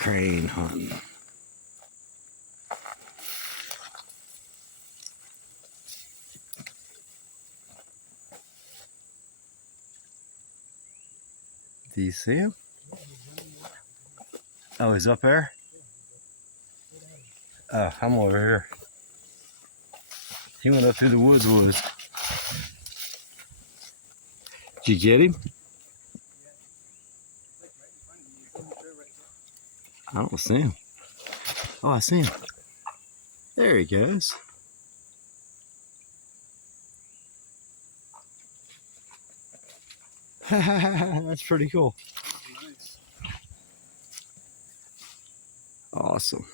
crane hunting. Do you see him? Oh, he's up there? Oh, I'm over here. He went up through the woods. Did you get him? I don't see him. Oh, I see him. There he goes. That's pretty cool. Awesome.